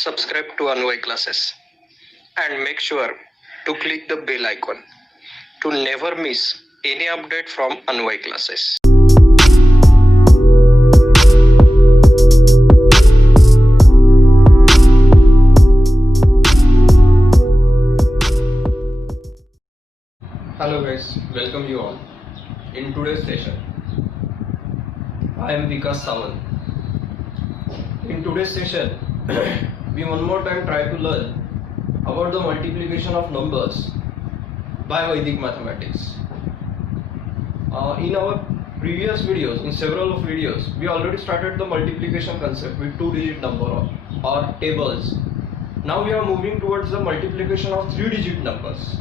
subscribe to Anvay Classes and make sure to click the bell icon to never miss any update from Anvay Classes. Hello guys, welcome you all. In today's session, I am Vikas Sawant. In today's session, we one more time try to learn about the multiplication of numbers by Vedic mathematics. In our previous videos, in several of videos, we already started the multiplication concept with two-digit number or tables. Now we are moving towards the multiplication of three-digit numbers.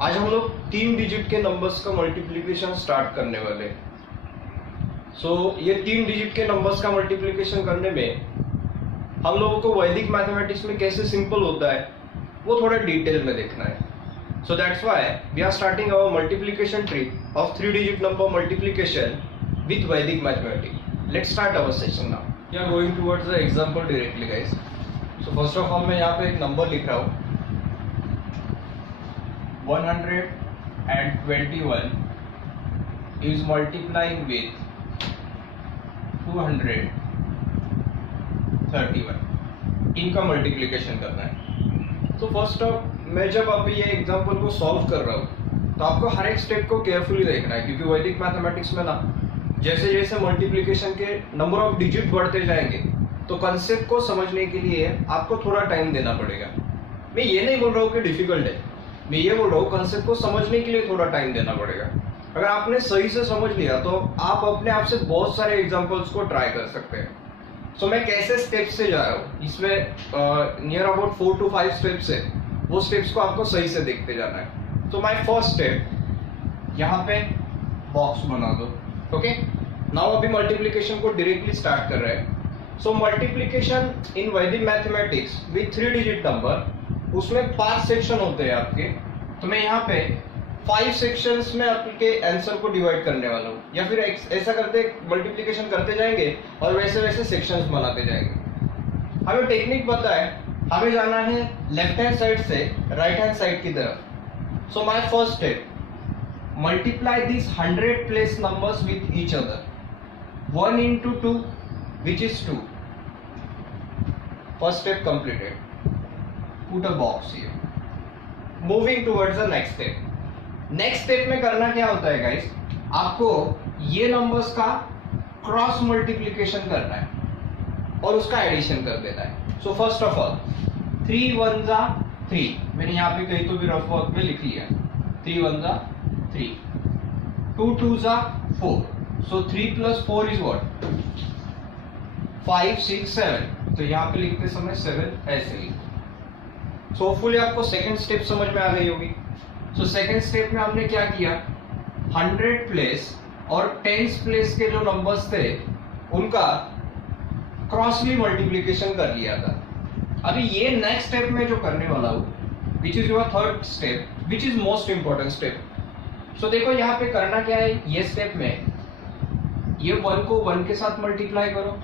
आज हम लोग 3 digit के numbers का multiplication start करने वाले हैं. ये 3 digit के नंबर्स का मल्टीप्लिकेशन करने में हम लोगों को वैदिक मैथमेटिक्स में कैसे सिंपल होता है वो थोड़ा डिटेल में देखना है. So that's why we are starting our multiplication tree of 3 digit number multiplication with Vedic mathematics. Let's start our session now. We are going towards the example directly guys. So first of all मैं यहाँ पे एक number लिख रहा हूँ. 121 is multiplying with 231. इनका multiplication करना है. तो फर्स्ट ऑफ मैं जब अभी ये एग्जांपल को सॉल्व कर रहा हूँ तो आपको हर एक स्टेप को केयरफुली देखना है, क्योंकि वैदिक मैथमेटिक्स में ना जैसे जैसे मल्टीप्लिकेशन के नंबर ऑफ डिजिट बढ़ते जाएंगे तो कंसेप्ट को समझने के लिए आपको थोड़ा टाइम देना पड़ेगा. मैं ये नहीं बोल रहा हूँ कि डिफिकल्ट है, मैं ये बोल रहा हूँ कंसेप्ट को समझने के लिए थोड़ा टाइम देना पड़ेगा. अगर आपने सही से समझ लिया तो आप अपने आप से बहुत सारे एग्जांपल्स को ट्राई कर सकते हैं. सो मैं कैसे स्टेप्स से जा रहा हूँ, इसमें नियर अबाउट 4 to 5 स्टेप्स है. वो स्टेप्स को आपको सही से देखते जाना है. तो माय फर्स्ट स्टेप, यहाँ पे बॉक्स बना दो. ओके, नाउ अभी मल्टीप्लिकेशन को डायरेक्टली स्टार्ट कर रहे हैं. सो मल्टीप्लिकेशन इन वैदिक मैथमेटिक्स विथ 3 डिजिट नंबर, उसमें 5 सेक्शन होते हैं आपके. तो मैं यहाँ पे 5 सेक्शंस में आपके आंसर को डिवाइड करने वाला हूँ, या फिर ऐसा करते मल्टीप्लिकेशन करते जाएंगे और वैसे वैसे सेक्शंस बनाते जाएंगे. हमें टेक्निक पता है, हमें जाना है लेफ्ट हैंड साइड से राइट हैंड साइड की तरफ. So my first step, multiply this 100 place numbers with each other. 1 into 2 which is 2. First step completed. Put a box here. Moving towards the next step. Next step में करना क्या होता है guys, आपको ये numbers का क्रॉस मल्टीप्लिकेशन करना है और उसका एडिशन कर देना है. सो फर्स्ट ऑफ ऑल 3 1 जा 3, मैंने यहाँ पे कहीं तो भी रफ वर्क में लिख लिया. 3 1 जा 3, 2 2 जा 4. सो 3 plus 4 is what? 5 6 7. तो यहाँ पे लिखते समय 7 ऐसे लिखते. सो होपफुली आपको सेकंड स्टेप समझ में आ गई होगी. सो सेकंड स्टेप में हमने क्या किया, 100 प्लेस और 10 प्लेस के जो नंबर्स थे उनका क्रॉसली मल्टीप्लिकेशन कर लिया था. अभी ये नेक्स्ट स्टेप में जो करने वाला हूँ, which is your third step, which is most important step. So देखो यहाँ पे करना क्या है, ये स्टेप में ये 1 को 1 के साथ मल्टीप्लाई करो,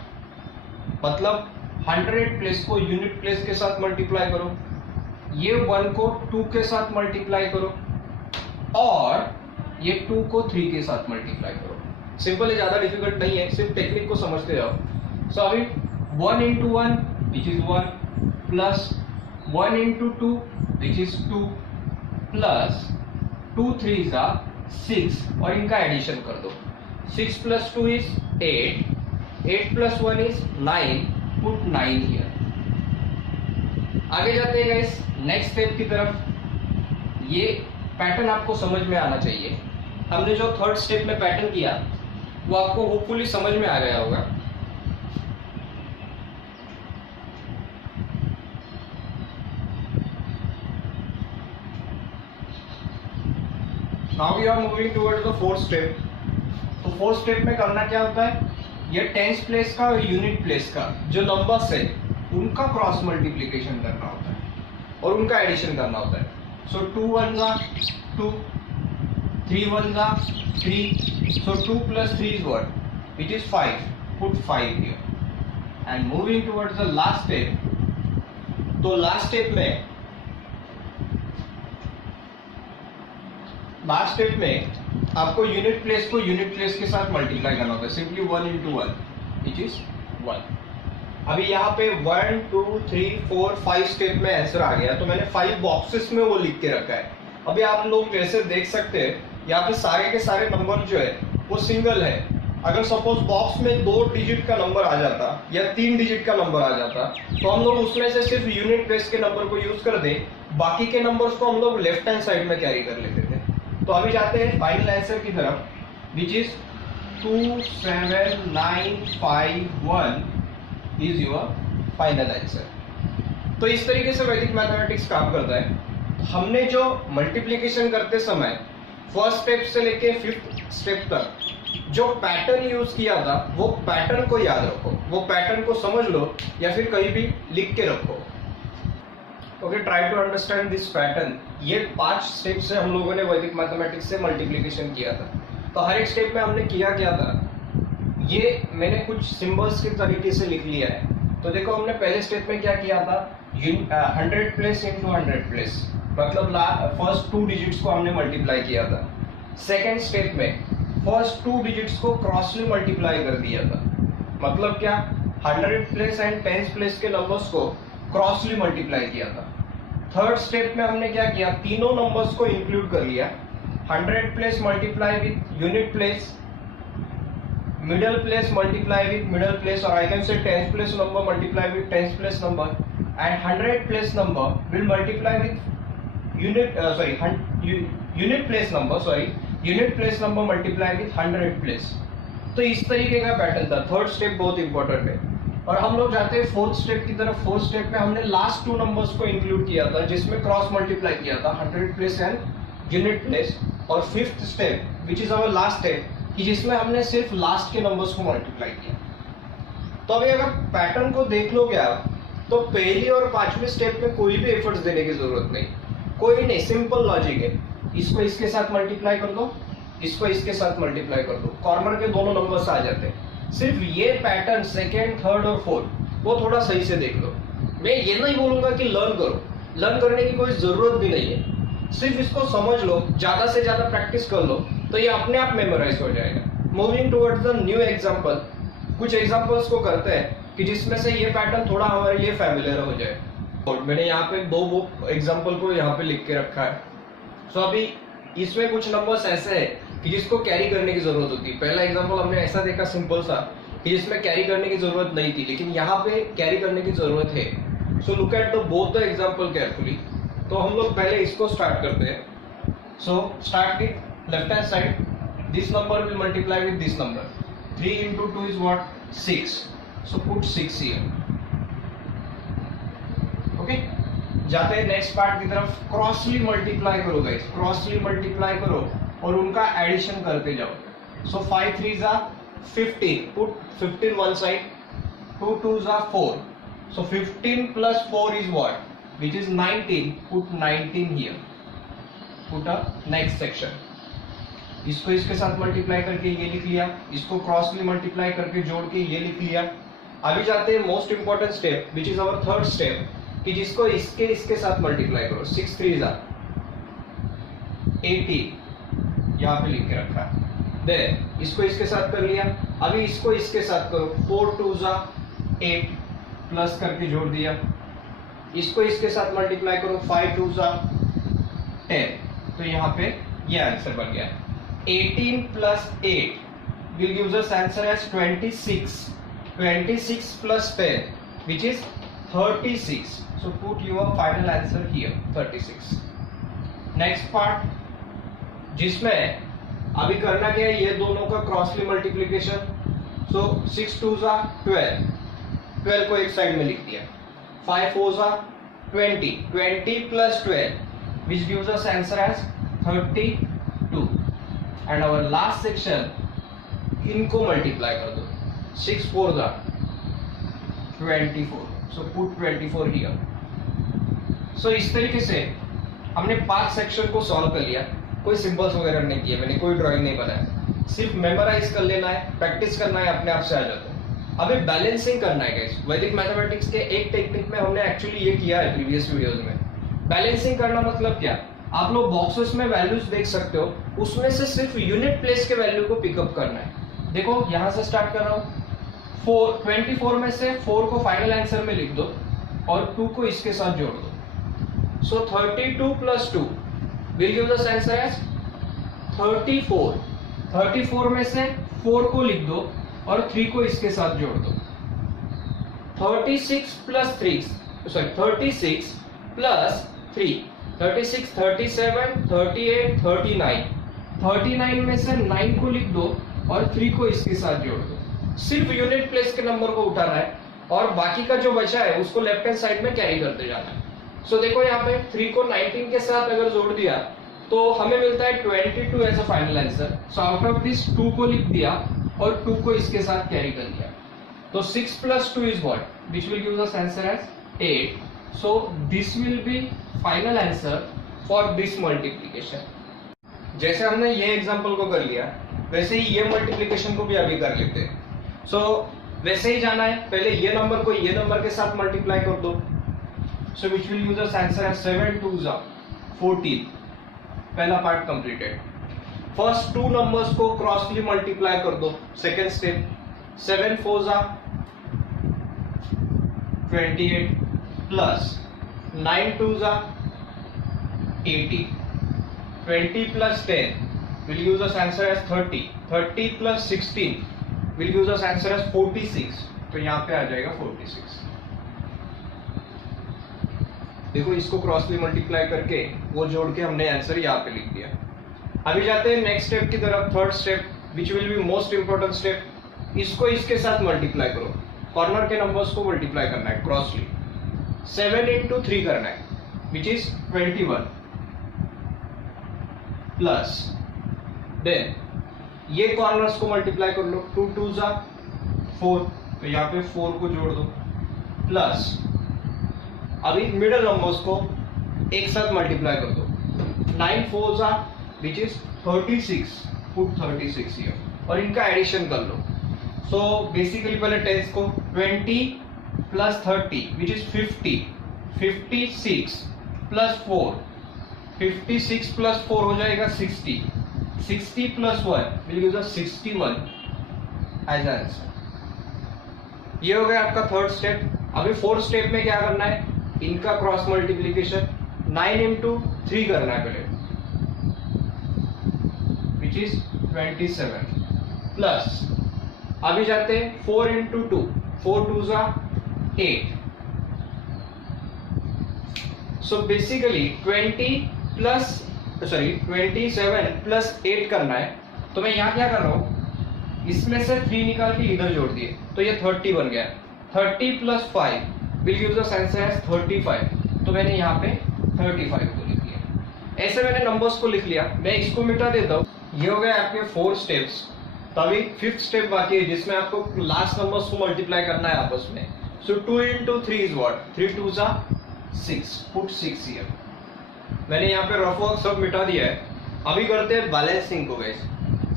मतलब 100 प्लेस को यूनिट प्लेस के साथ मल्टीप्लाई करो. ये 1 को 2 के साथ मल्टीप्लाई करो और ये 2 को 3 के साथ मल्टीप्लाई करो. सिंपल है, ज्यादा डिफिकल्ट नहीं है, सिर्फ टेक्निक को समझते जाओ. सो अभी 1 into 1 which is 1 plus 1 into 2 which is 2 plus 2 3s are 6 और इनका एडिशन कर दो. 6 plus 2 is 8, 8 plus 1 is 9, put 9 here. आगे जाते हैं गाइस नेक्स्ट स्टेप की तरफ. ये पैटर्न आपको समझ में आना चाहिए. हमने जो थर्ड स्टेप में पैटर्न किया वो आपको होपफुली समझ में आ गया होगा. Now we are moving towards the fourth step. तो फोर्थ स्टेप में करना क्या होता है, ये 10 प्लेस का और यूनिट प्लेस का जो नंबर्स है उनका क्रॉस मल्टीप्लिकेशन करना होता है और उनका एडिशन करना होता है. सो 2 1 जा 2, 3 1 जा 3. सो 2 plus 3 is what? Which is 5. Put 5 here. And moving towards the last step, तो लास्ट स्टेप में आपको यूनिट प्लेस को यूनिट प्लेस के साथ मल्टीप्लाई करना होता है, सिंपली 1 into 1 विच इज 1। अभी यहाँ पे 1 2 3 4 5 स्टेप में आंसर आ गया, तो मैंने 5 बॉक्सेस में वो लिख के रखा है। अभी आप लोग जैसे देख सकते हैं यहाँ पे सारे के सारे नंबर जो है वो सिंगल है। अगर सपोज बॉक्स में 2 डिजिट का नंबर आ जाता या 3 डिजिट का नंबर आ जाता, तो हम लोग उसमें से सिर्फ यूनिट प्लेस के नंबर को यूज कर दे, बाकी के नंबर्स को हम लोग लेफ्ट हैंड साइड में कैरी कर लेते थे। तो अभी जाते हैं फाइनल आंसर की तरफ, which is 27951 is your final answer. तो इस तरीके से वैदिक मैथमेटिक्स काम करता है। हमने जो मल्टीप्लिकेशन करते समय फर्स्ट स्टेप से लेके 5th स्टेप तक जो पैटर्न यूज किया था, वो पैटर्न को याद रखो, वो पैटर्न को समझ लो या फिर कहीं भी लिख के रखो। Okay, try to understand this pattern. ये 5 स्टेप से हम लोगों ने वैदिक मैथमेटिक्स से मल्टीप्लिकेशन किया था। तो हर एक स्टेप में हमने किया क्या था, ये मैंने कुछ सिंबल्स के तरीके से लिख लिया है। तो देखो, हमने पहले स्टेप में क्या किया था, 100 प्लेस इंटू 100 प्लेस, मतलब फर्स्ट 2 डिजिट्स को हमने मल्टीप्लाई किया था। सेकेंड स्टेप में फर्स्ट 2 डिजिट्स को क्रॉसली मल्टीप्लाई कर दिया था, मतलब क्या, 100 प्लेस एंड 10 प्लेस के नंबर्स को क्रॉसली मल्टीप्लाई किया था। थर्ड स्टेप में हमने क्या किया, तीनों नंबर्स को इंक्लूड कर लिया, 100 place multiply with unit place, middle place multiply with middle place, और I can say 10th place number multiply with 10th place number, and 100 place number will multiply with unit place number multiply with 100 place. तो इस तरीके का pattern था। Third step बहुत important है। और हम लोग जाते हैं 4th स्टेप की तरफ। 4th स्टेप में हमने लास्ट 2 नंबर्स को इंक्लूड किया था, जिसमें क्रॉस मल्टीप्लाई किया था, 100 प्लेस एंड यूनिट प्लेस। और 5th step which is our last step, कि जिसमें हमने सिर्फ लास्ट के नंबर्स को मल्टीप्लाई किया। तो अभी अगर पैटर्न को देख लोगे आप, तो पहली और 5वीं स्टेप में कोई भी एफर्ट्स देने की जरूरत नहीं, कोई नहीं, सिंपल लॉजिक है। इसको इसके साथ मल्टीप्लाई कर दो, इसको इसके साथ मल्टीप्लाई कर दो, कॉर्नर के दोनों नंबर्स आ जाते हैं। सिर्फ ये पैटर्न सेकेंड, थर्ड और फोर्थ वो थोड़ा सही से देख लो। मैं ये नहीं बोलूंगा कि लर्न करो, लर्न करने की कोई जरूरत भी नहीं है, सिर्फ इसको समझ लो, ज्यादा से ज्यादा प्रैक्टिस कर लो, तो ये अपने आप मेमोराइज हो जाएगा। Moving towards the new example, कुछ एग्जांपल्स को करते हैं कि जिसमें से ये पैटर्न थोड़ा हमारे लिए फैमिलियर हो जाए। और मैंने यहाँ पे 2 एग्जांपल को यहाँ पे लिख के रखा है। सो अभी इसमें कुछ नंबर्स ऐसे हैं कि जिसको कैरी करने की जरूरत होती है। पहला एग्जांपल हमने ऐसा देखा सिंपल सा, कि जिसमें कैरी करने की जरूरत नहीं थी, लेकिन यहाँ पे कैरी करने की जरूरत है। So look at the both the example carefully. तो हम लोग पहले इसको स्टार्ट करते हैं। So start with left hand side, this number will multiply with this number, 3 into 2 is what, 6, so put 6 here। Okay, जाते हैं नेक्स्ट पार्ट की तरफ। क्रॉसली मल्टीप्लाई करो गाइस, क्रॉसली मल्टीप्लाई करो और उनका एडिशन करते जाओ। सो 5 3s are 15, put 15 one side, 2 2s are 4, so 15 plus 4 is what, which is 19, put 19 here, put a next section। इसको इसके साथ मल्टीप्लाई करके ये लिख लिया, इसको क्रॉसली मल्टीप्लाई करके जोड़ के ये लिख लिया। अभी जाते हैं most important step, which is our third step, कि जिसको इसके साथ मल्टीप्लाई करो। 6 3s are 18, यहाँ पे लिख के रखा है। देन इसको इसके साथ कर लिया, अभी इसको इसके साथ करो। 4 2s are 8, प्लस करके जोड़ दिया। इसको इसके साथ मल्टीप्लाई करो, 5 2s are 10, तो यहाँ पे ये आंसर बन गया। 18 plus 8 will give us answer as 26. 26 plus 10, which is 36. So put your final answer here, 36. Next part, जिसमें अभी करना क्या है, ये दोनों का क्रॉसली मल्टीप्लिकेशन। सो 6 2s are 12, 12 को एक साइड में लिख दिया। 5 4s are 20, 20 plus 12, which gives us answer as 32. And our last section, इनको मल्टीप्लाई कर दो। 6 4s are 24, so put 24 here. So इस तरीके से हमने 5 सेक्शन को सॉल्व कर लिया। कोई सिंबल्स वगैरह नहीं किए मैंने, कोई ड्राइंग नहीं बनाया, सिर्फ मेमोराइज कर लेना है, प्रैक्टिस करना है, अपने आप से आ जाता है। अभी बैलेंसिंग करना है गाइस। वैदिक मैथमेटिक्स के एक टेक्निक में हमने एक्चुअली ये किया है प्रीवियस वीडियोस में। बैलेंसिंग करना मतलब क्या, आप लोग बॉक्सेस में वैल्यूज देख सकते हो, उसमें से सिर्फ यूनिट प्लेस के वैल्यू को पिकअप करना है। देखो यहां से स्टार्ट कर रहा हूं, 24 में से 4 को फाइनल आंसर में लिख दो और 2 को इसके साथ जोड़ दो। So 32 plus 2 will give the answer as 34। 34 में से 4 को लिख दो और 3 को इसके साथ जोड़ दो। 36 प्लस 3 36 प्लस 3 36 37 38 39 39 में से 9 को लिख दो और 3 को इसके साथ जोड़ दो। सिर्फ यूनिट प्लेस के नंबर को उठाना है और बाकी का जो बचा है उसको लेफ्ट हैंड साइड में कैरी करते जाना है। सो देखो यहाँ पे 3 को 19 के साथ अगर जोड़ दिया तो हमें मिलता है 22 as a final answer. So out of this 2 को लिख दिया और 2 को इसके साथ कैरी कर दिया। तो 6 plus 2 is what, which will give us answer as 8. So this will be final answer for this multiplication. जैसे हमने ये एग्जांपल को कर लिया वैसे ही ये मल्टीप्लिकेशन को भी अभी कर लेते हैं। सो वैसे ही जाना है, पहले ये नंबर को ये नंबर के साथ मल्टीप्लाई कर दो। So which will give us answer as 7 2s 14। पहला पार्ट कंप्लीटेड। फर्स्ट 2 नंबर्स को क्रॉसली मल्टीप्लाई कर दो। Second step, 7 4s 28 plus 9 2s 80। 20 plus 10 will give us answer as 30. 30 plus 16 will give us answer as 46. तो यहाँ पे आ जाएगा 46। देखो इसको क्रॉसली मल्टीप्लाई करके वो जोड़ के हमने आंसर यहाँ पे लिख दिया। अभी जाते हैं नेक्स्ट स्टेप की तरफ, third step which will be most important step. इसको इसके साथ मल्टीप्लाई करो, कॉर्नर के नंबर्स को मल्टीप्लाई करना है क्रॉसली। 7 into 3 करना है विच इज 21 प्लस देन ये कॉर्नर्स को मल्टीप्लाई कर लो। 2 2s 4, तो यहाँ पे 4 को जोड़ दो प्लस अभी मिडल नंबर्स को एक साथ मल्टीप्लाई कर दो। 9 4s which is 36, put 36 here और इनका एडिशन कर लो। सो बेसिकली पहले टेंस को 20 plus 30 which is 50, 56 plus 4, 56 plus 4 हो जाएगा 60, 60 plus 1 will give us 61 as answer. ये हो गया आपका थर्ड स्टेप। अभी फोर्थ स्टेप में क्या करना है, इनका क्रॉस मल्टीप्लीकेशन 9 into 3 करना है पहले विच इज 27 प्लस अभी जाते हैं 4 into 2, 4 2s 8। So basically 27 plus 8 करना है। तो मैं यहाँ क्या कर रहा हूं, इसमें से 3 निकाल के इधर जोड़ दिए तो ये 30 बन गया। 30 plus 5 will give us answer as 35। तो मैंने यहाँ पे 35 को लिख लिया। ऐसे मैंने नंबर्स को लिख लिया। मैं इसको मिटा देता हूँ। ये हो गया आपके 4 स्टेप्स। तो अभी 5th स्टेप बाकी है जिसमें आपको लास्ट नंबर्स को मल्टीप्लाई करना है आपस में। सो 2 into 3 is what, 3 2s 6, put 6 here. मैंने यहाँ पे रफ वर्क सब मिटा दिया है। अभी करते हैं बैलेंसिंग को गाइस।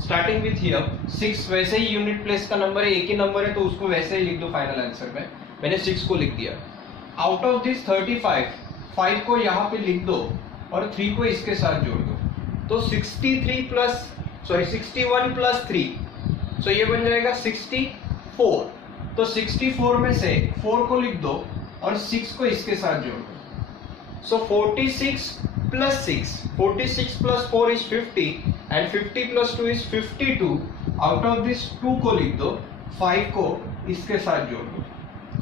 स्टार्टिंग विथ हियर 6, वैसे ही यूनिट प्लेस का नंबर है, एक ही नंबर है तो उसको वैसे ही लिख दो फाइनल आंसर में। मैंने 6 को लिख दिया। आउट ऑफ दिस 35, 5 को यहाँ पे लिख दो और 3 को इसके साथ जोड़ दो। तो 61 प्लस 3, सो ये बन जाएगा 64। तो 64 में से 4 को लिख दो और 6 को इसके साथ जोड़ दो। सो 46 plus 6, 46 plus 4 is 50 and 50 plus 2 is 52। Out of this 2 को लिख दो, 5 को इसके साथ जोड़ दो।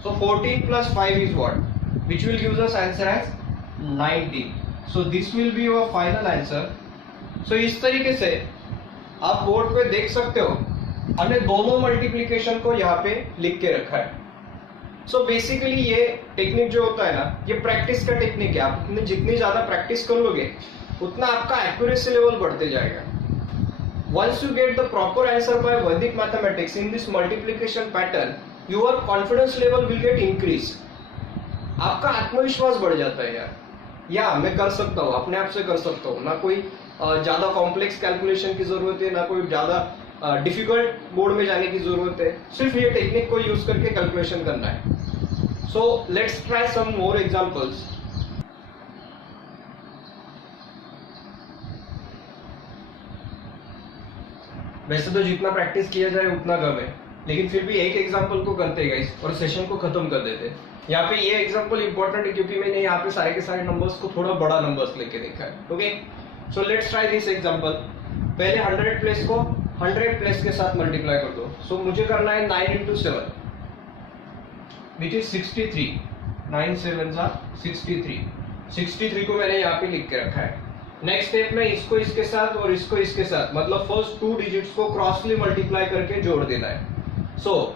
So 14 plus 5 is what, which will give us answer as 19। So this will be your final answer. So इस तरीके से आप बोर्ड पे देख सकते हो हमने दोनों मल्टीप्लिकेशन को यहाँ पे लिख के रखा है। सो बेसिकली ये टेक्निक जो होता है ना, ये प्रैक्टिस का टेक्निक है। आप जितनी ज्यादा प्रैक्टिस कर लोगे उतना आपका एक्यूरेसी लेवल बढ़ते जाएगा। Once you get the proper answer by Vedic mathematics in this multiplication pattern, your confidence level will get increase. आपका आत्मविश्वास बढ़ जाता है यार, या मैं कर सकता हूँ, अपने आप से कर सकता हूँ। ना कोई ज्यादा कॉम्प्लेक्स कैलकुलेशन की जरूरत है, ना कोई ज्यादा डिफिकल्ट मोड में जाने की जरूरत है, सिर्फ ये टेक्निक को यूज करके कैलकुलेशन करना है। So let's try some more examples. वैसे तो जितना प्रैक्टिस किया जाए उतना कम है, लेकिन फिर भी एक एग्जांपल को करते हैं गाइस और सेशन को खत्म कर देते हैं। यहाँ पे ये एग्जांपल इंपॉर्टेंट है क्योंकि मैंने यहाँ पे सारे के सारे नंबर्स को थोड़ा बड़ा नंबर्स लेके देखा है। Okay, so let's try this example. पहले 100 प्लेस को 100 प्लेस के साथ मल्टीप्लाई कर दो। सो मुझे करना है 9 into 7 विच इज 63। 9 7 63। 63 को मैंने यहाँ पे लिख के रखा है। नेक्स्ट स्टेप में इसको इसके साथ और इसको इसके साथ, मतलब फर्स्ट 2 डिजिट्स को क्रॉसली मल्टीप्लाई करके जोड़ देना है। सो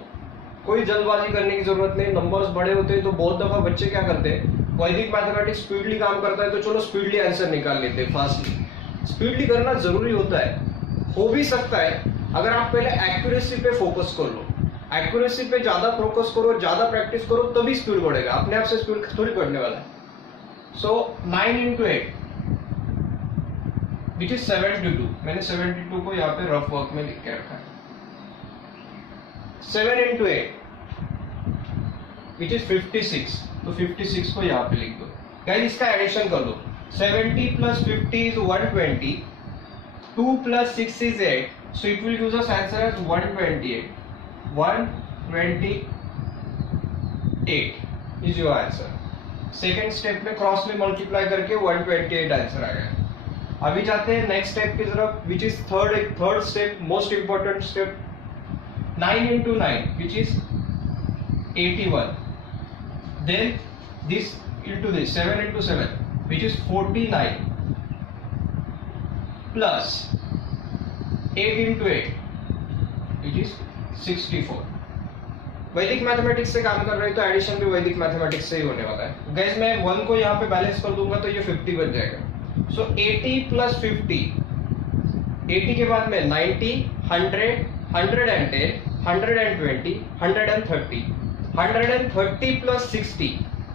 कोई जल्दबाजी करने की जरूरत नहीं। नंबर्स बड़े होते हैं तो बहुत दफा बच्चे क्या करते हैं, वैदिक मैथमेटिक्स स्पीडली काम करता है तो चलो स्पीडली आंसर निकाल लेते हैं फास्टली। स्पीडली करना जरूरी होता है, हो भी सकता है अगर आप पहले एक्यूरेसी पे फोकस कर लो। एक्यूरेसी पे ज्यादा फोकस करो, ज्यादा प्रैक्टिस करो, तभी स्पीड बढ़ेगा। अपने आप से स्पीड थोड़ी बढ़ने वाला है। सो 9 into 8 विच इज 72। मैंने 72 को यहाँ पे रफ वर्क में लिख के रखा है। 7 into 8 विच इज 56। तो 56 को यहाँ पे लिख दो। गाइस इसका एडिशन कर दो। 70 plus 50 is 120, 2 plus 6 is 8, so it will give us answer as 128. 128 is your answer. Second step में क्रॉस में मल्टीप्लाई करके 128 आंसर आ गया। अभी जाते हैं नेक्स्ट स्टेप की तरफ which is third step, most important step. 9 into 9 which is 81. Then this into this 7 into 7 which is 49 plus 8 into 8 which is 64. वैदिक मैथमेटिक्स से काम कर रहे हैं तो एडिशन भी वैदिक मैथमेटिक्स से ही होने वाला है। गाइस मैं 1 को यहाँ पे बैलेंस कर दूंगा तो ये 50 बन जाएगा। सो 80 plus 50, 80 के बाद में 90, 100, 110, 120, 130, 130 plus 60,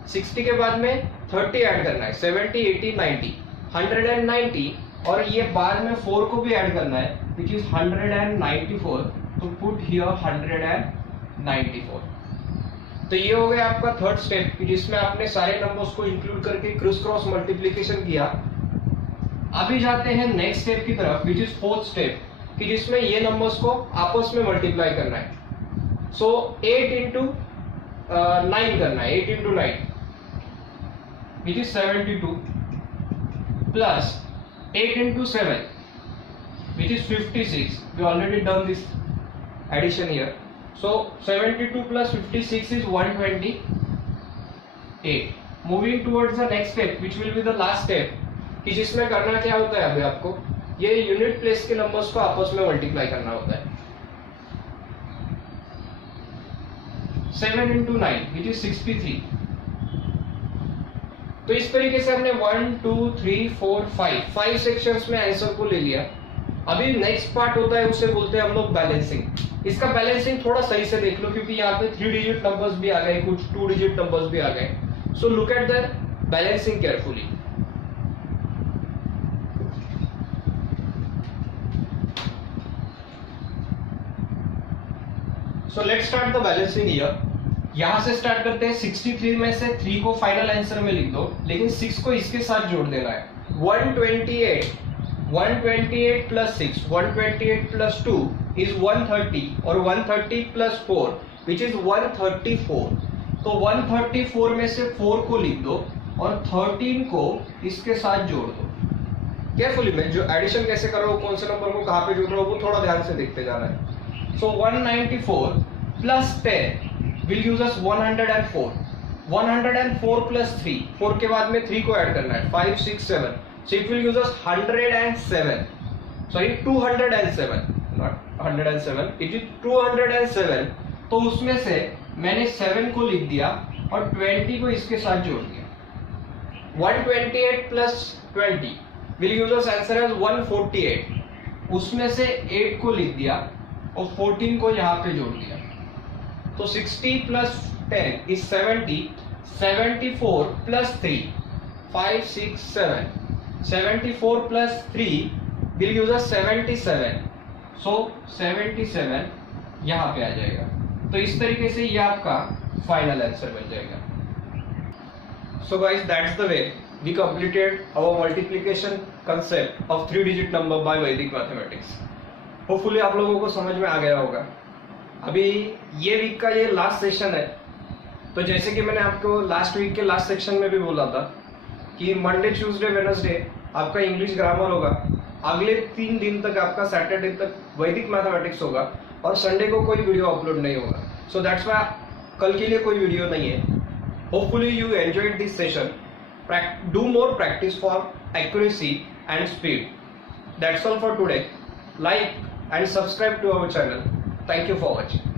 60 के बाद में 30 ऐड करना है, 70, 80, 90, 190 और ये बाद में 4 को भी ऐड करना है which is 194, तो पुट हियर 194। तो ये हो गया आपका थर्ड स्टेप जिसमें आपने सारे नंबर्स को इंक्लूड करके क्रिस क्रॉस मल्टीप्लिकेशन किया। अभी जाते हैं नेक्स्ट स्टेप की तरफ विच इज फोर्थ स्टेप कि जिसमें ये नंबर्स को आपस में मल्टीप्लाई करना है। सो 8 into 9 करना है, 8 into 9 which is 72 plus 8 into 7 which is 56. We already done this addition here. So 72 plus 56 is 128. Moving towards the next step which will be the last step कि जिसमें करना क्या होता है अभी आपको ये यूनिट प्लेस के नंबर्स को आपस में मल्टीप्लाई करना होता है। 7 into 9 which is 63। तो इस तरीके से हमने 1 2 3 4 5 सेक्शंस में आंसर को ले लिया। अभी नेक्स्ट पार्ट होता है उसे बोलते हैं हम लोग बैलेंसिंग। इसका बैलेंसिंग थोड़ा सही से देख लो क्योंकि यहाँ पे 3 डिजिट नंबर्स भी आ गए, कुछ 2 डिजिट नंबर्स भी आ गए। So look at the balancing carefully. So let's start the balancing here. यहां से स्टार्ट करते हैं। 63 में से 3 को फाइनल आंसर में लिख दो, लेकिन 6 को इसके साथ जोड़ देना है। 128 plus 6, 128 plus 2 is 130 और 130 plus 4 which is 134। तो 134 में से 4 को लिख दो और 13 को इसके साथ जोड़ दो। केयरफुली मैं जो एडिशन कैसे कर रहा हूँ, कौन से नंबर को कहाँ पे जोड़ रहा हूँ वो थोड़ा ध्यान से देखते जाना है। So 194 plus 10 will use us 104. 104 plus 3, 4 के बाद में 3 को ऐड करना है, 5 6 7, so it will use us 107. Sorry 207, not 107, it is 207. तो उसमें से मैंने 7 को लिख दिया और 20 को इसके साथ जोड़ दिया। 128 plus 20 will use us answer as 148. उसमें से 8 को लिख दिया और 14 को यहाँ पे जोड़ दिया। तो 60 plus 10 is 70, 74 plus 3, 5 6 7, 74 plus 3 will use us 77, सो 77 यहाँ पे आ जाएगा। तो इस तरीके से ये आपका फाइनल आंसर बन जाएगा। So guys, that's the way we completed our multiplication concept of 3-digit number by Vedic mathematics. Hopefully आप लोगों को समझ में आ गया होगा। अभी ये वीक का ये लास्ट सेशन है, तो जैसे कि मैंने आपको लास्ट वीक के लास्ट सेक्शन में भी बोला था कि मंडे ट्यूसडे वेडनेसडे आपका इंग्लिश ग्रामर होगा, अगले 3 दिन तक आपका सैटरडे तक वैदिक मैथमेटिक्स होगा और संडे को कोई वीडियो अपलोड नहीं होगा। सो दैट्स वाई कल के लिए कोई वीडियो नहीं है। Hopefully you enjoyed this session. Do more practice for accuracy and speed. That's all for today. Like and subscribe to our channel. Thank you for watching.